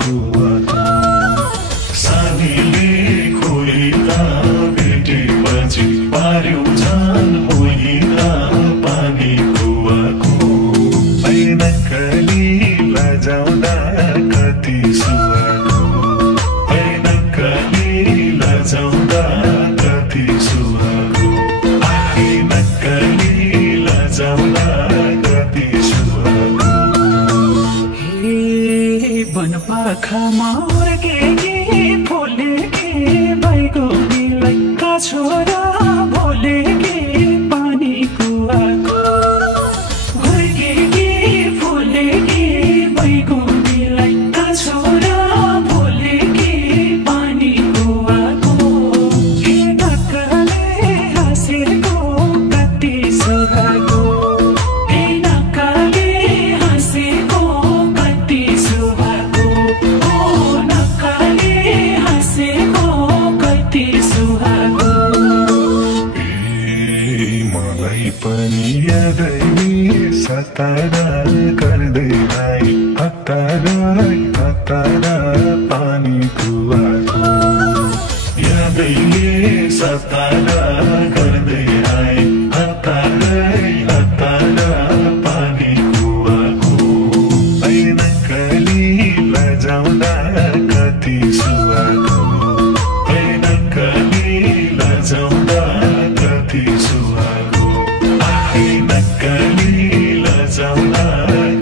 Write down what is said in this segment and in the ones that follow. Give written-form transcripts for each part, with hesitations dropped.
कुवाको सानीले खोइला भेटेपछि पार्यो झन् मोहिला पानी कुवाको ऐनकली लजाउँदा कति सुहाको ऐनकली लजाउँदा कति सुहाको ऐनकली लजाउँदा कति सुहाको बनपाखामा हुर्केकी फुलेकी भइगयो बिलैका छोरा भोलेकी पानी कुवाको हुर्केकी फुलेकी भइगयो बिलैका छोरा भोलेकी पानी कुवाको हे नक्कले हाँसेको कति सुहाको हे नक्कले हाँसेको कति सुहाको मलाई पनि यादै सतारा गर्दैलाई हतारा पानी कुवाको यादैले सतारा गर्दै आए हतारा पानी कुवाको ऐनकली लजाउँदा कति सुहाको ऐनकली लजाउँदा कति सुहाको ऐनकली लजाउँदा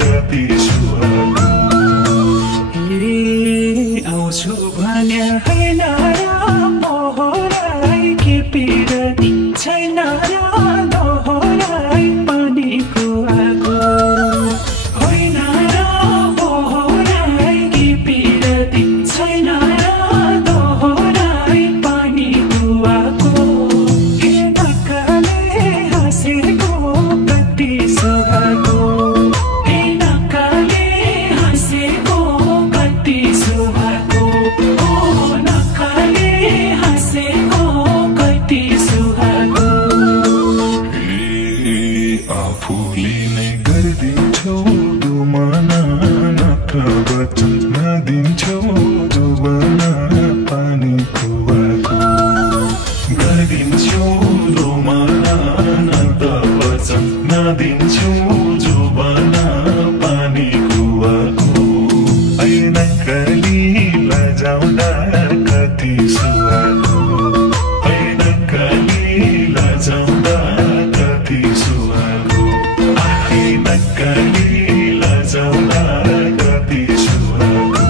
कति सुहाको आउँछु भने होइन र मोहराई के पिरती छैन र दोहोराई पानी कुवाको होइन र मोहराई के पिरती छैन र दोहोराई पानी कुवाको हे नक्कले हाँसेको कति सुहाको हे नक्कले हाँसेको कति सुहाको ओ नक्कले हाँसेको कति सुहाको आफूले नै गरिदिन्छौ दुमाना नत्र वचन नदिन्छौ जुबाना पानी कुवाको गरिदिन्छौ दुमाना नत्र वचन नदिन्छौ जुबाना पानी कुवाको ऐनकली लजाउँदा कति सुहाको ऐनकली लजाउँदा कति सुहाको ऐनकली लजाउँदा कति सुहाको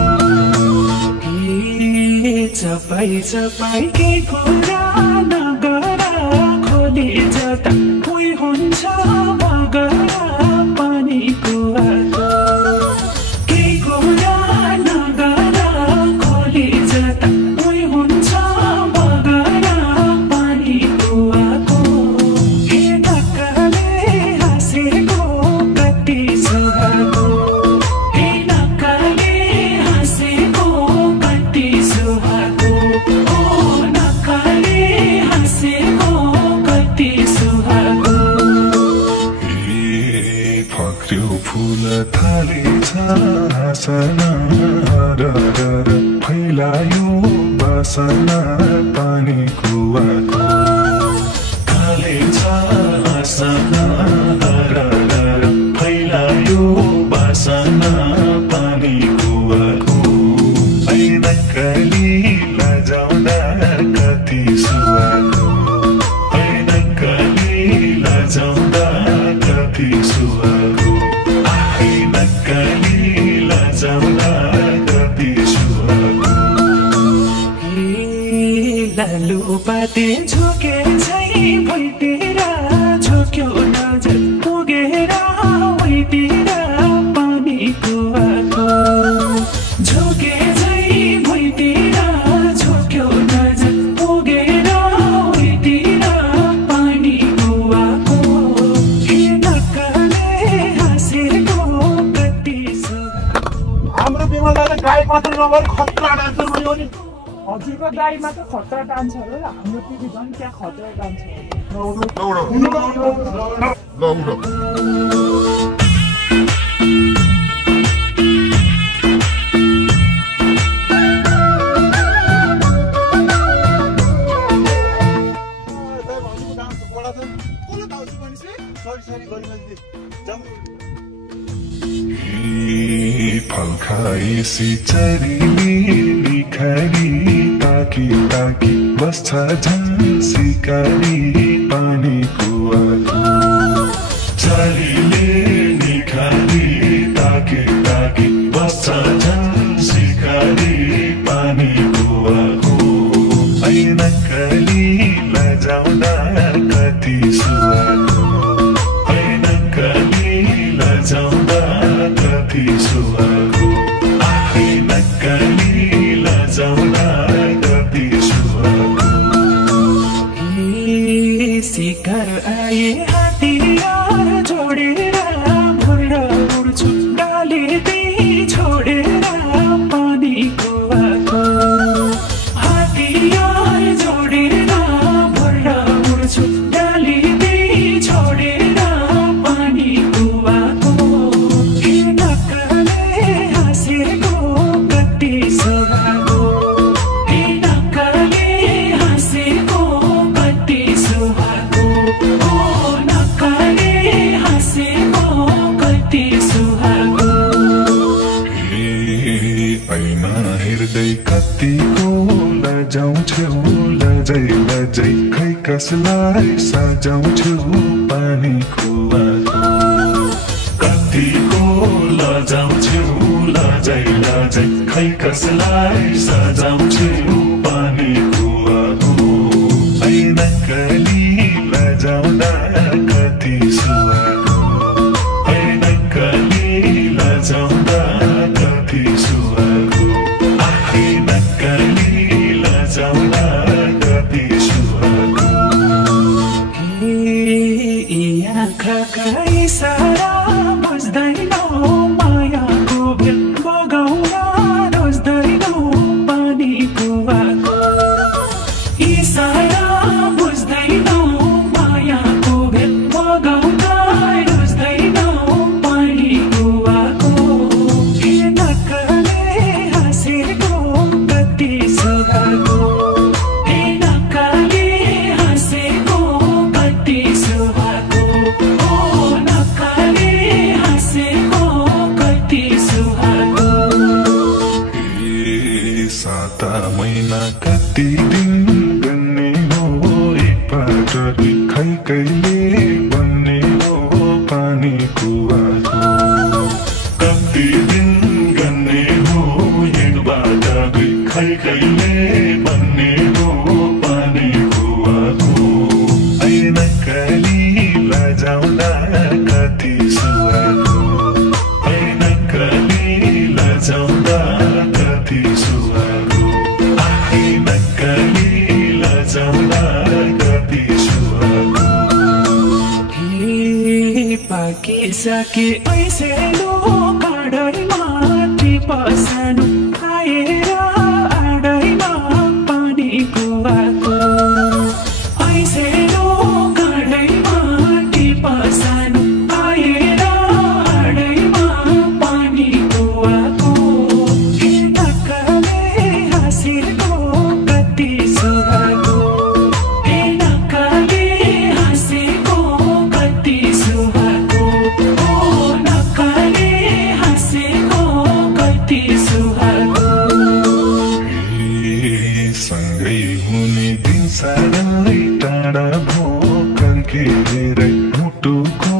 चपाई के कुरा नगरा खोली जता कोही हुन्छ बगरा पानी कुवाको के कुरा नगरा खोली जता कोही हुन्छ बगरा पानी कुवाको हे नक्कले हाँसेको कति सुहाको हे नक्कले हाँसेको कति सुहाको ओ नक्कले हाँसेको कति सुहाको फक्र्यो फुल थालेछ हाँसना हरर फैलायो बासना पानी कुवाको थालेछ हाँसना हरर फैलायो बासना पानी कुवाको ऐनकली लजाउँदा कति सुहाको ऐनकली लजाउँदा कति सुहाको ऐनकली लजाउँदा कति सुहाको लालु पाते झुके झै भुइँतिर झुक्यो नजर पुगेर भुइँतिर पानी कुवाको झुके झै भुइँतिर झुक्यो नजर पुगेर भुइँतिर पानी कुवाको हे नक्कले हाँसेको कति सुहाको हाम्रो विमललाई गाई मात्र नभएर खतरा डान्सर भयो नि हजुरको गाईमा त खतरा डान्सर हो हाम्रो पिडी झन् त्यहाँ खतरा डान्सर खाएसी चरीले निखारी ताकी ताकी बस्छ झन् सिकारी पानीको आगो चरीले निखारी ताकी ताकी बस्छ झन् सिकारी पानीको आगो ऐनक्कली लजाउँदा कति सुहागो ऐनक्कली लजाउँदा कति सुहागो ऐनक्कली लजाउँदा कति सुहागो शिकार आए हातियार जोडेर भुल्न उड्छु डाली ती छोडेर पानीको आगो हातियार जोडेर भुल्न उड्छु डाली ती छोडेर पानीको आगो नक्कले हाँसेको कति सुहागो नक्कले हाँसेको कति सुहागो नक्कले हाँसेको कति सुहागो ऐना हेर्दै कतिको लजाउँछौ लजै लजै खै कसलाई सजाउँछौ पानीको आगो कतिको लजाउँछौ लजै लजै खै कसलाई सजाउँछौ पानीको आगो ऐनक्कली लजाउँदा कति सुहागो ऐनक्कली लजाउँदा कति सुहागो ऐनक्कली लजाउँदा कति सुहागो आँखाका इसारा बुझ्दैनौ मायाको भेल बगाउन रोज्दैनौ पानीको आगो इसारा बुझ्दैनौ मायाको भेल बगाउन रोज्दैनौ पानीको आगो नक्कले हाँसेको कति सुहागो नक्कले हाँसेको कति सुहागो नक्कले हाँसेको कति सुहागो साता महिना कति दिन गन्ने हो एकपल्ट खै कहिले बन्ने हो पानीको आगो कति दिन गन्ने हो एकबाट खै कहिले बन्ने हो पानीको आगो ऐनक्कली लजाउँदा कति सुहागो ऐनक्कली लजाउँदा कति सुहागो ऐनक्कली लजाउँदा कति सुहागो पाकिसके ऐसेलो काँडैमा टिपसानु आएर आडैमा पानीको आगो ऐसेलो काँडैमा टिपसानु आएर आडैमा पानीको आगो नक्कले हाँसेको कति सुहागो नक्कले हाँसेको कति सुहागो नक्कले हाँसेको कति सुहागो सँगै हुने दिन साह्रै टाढा भो कन्केरै मुटुको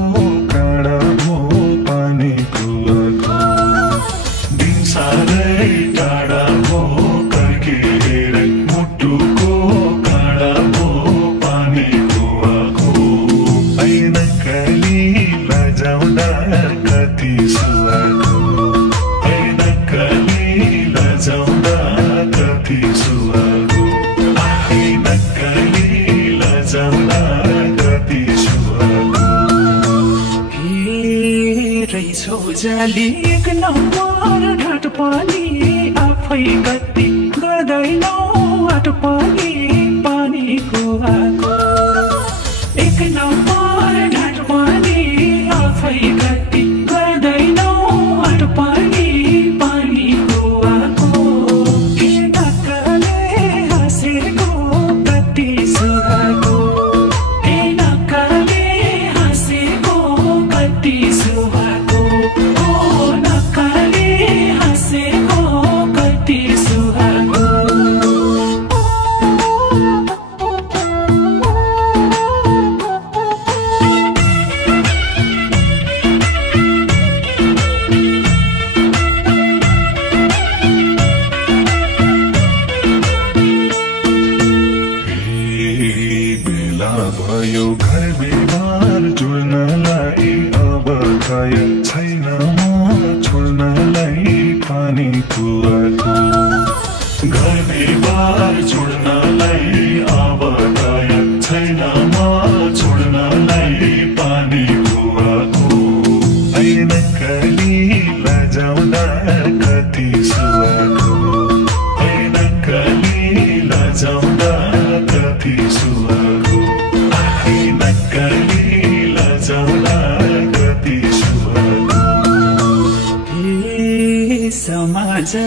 काँडा भो पानीको आगो दिन साह्रै टाढा भो कन्केरै मुटुको काँडा भो पानीको आगो ऐनक्कली लजाउँदा कति सुहागो ऐनक्कली लजाउँदा कति सुहागो ऐनक्कली लजाउँदा कति सुहागो रहेछौ जाली एक नम्बर ढाट पानी आफै गति गर्दैनौ आट पानी पानीको आगो एक नम्बर ढाट पानी आफै गति गर्दैनौ आट पानी पानीको आगो नक्कले हाँसेको कति सुहागो नक्कले हाँसेको कति सुहागो नक्कले हाँसेको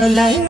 तिमीलाई